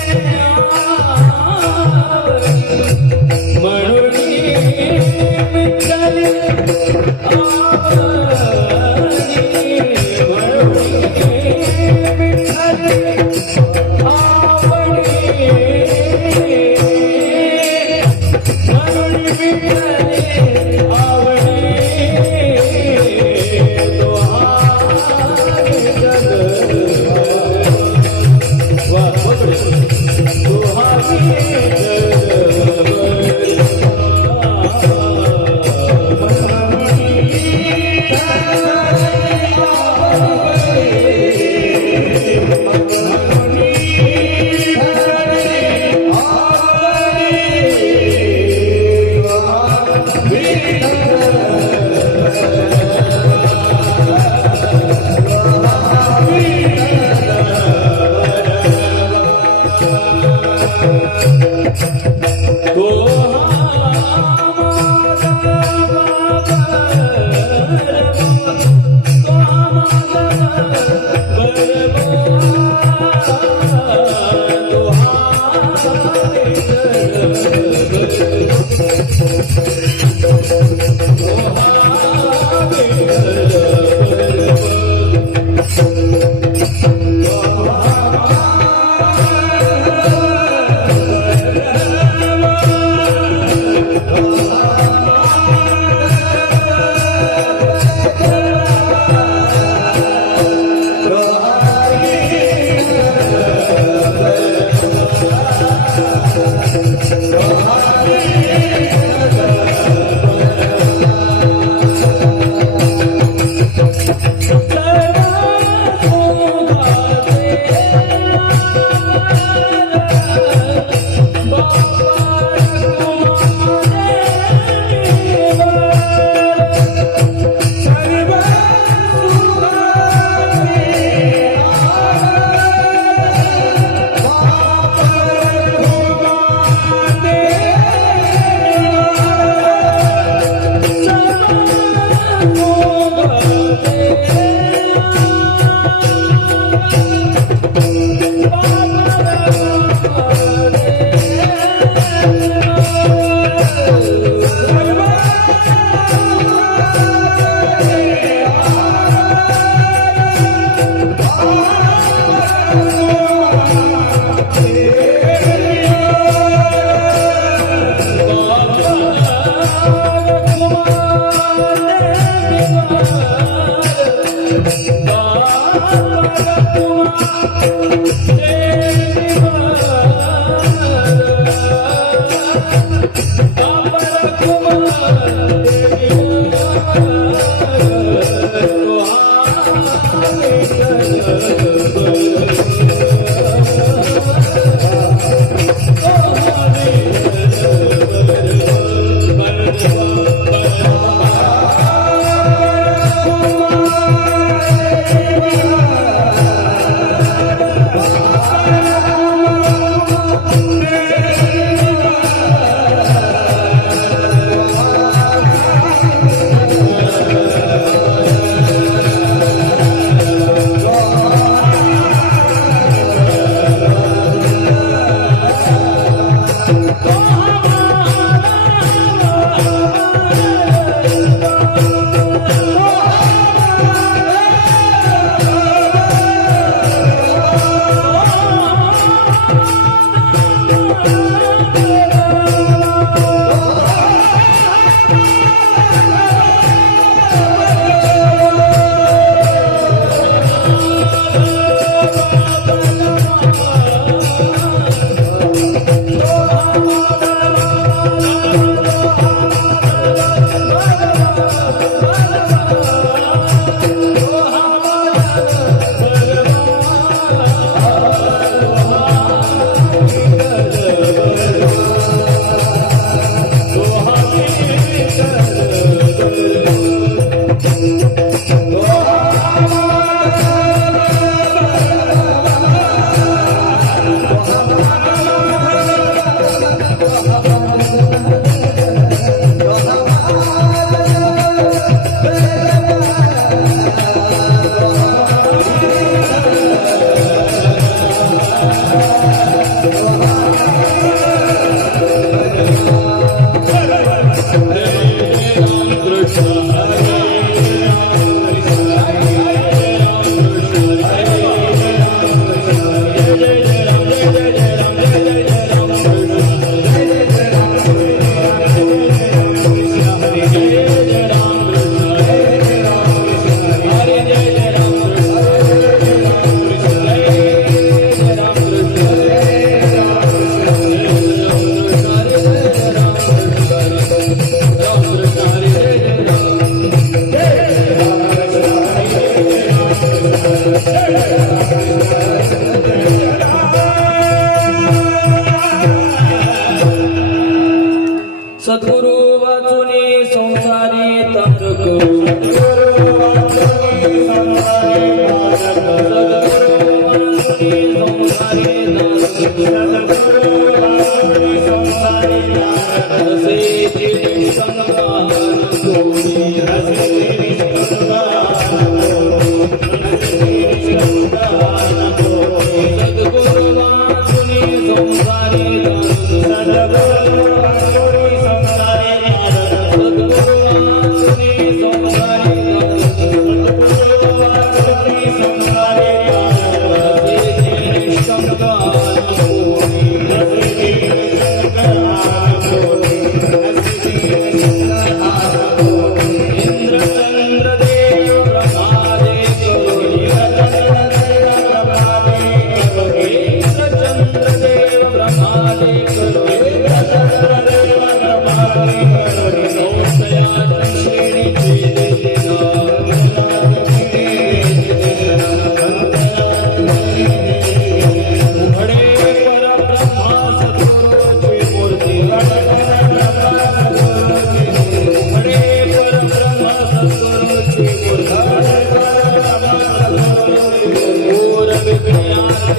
Hare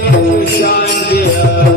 We shine here.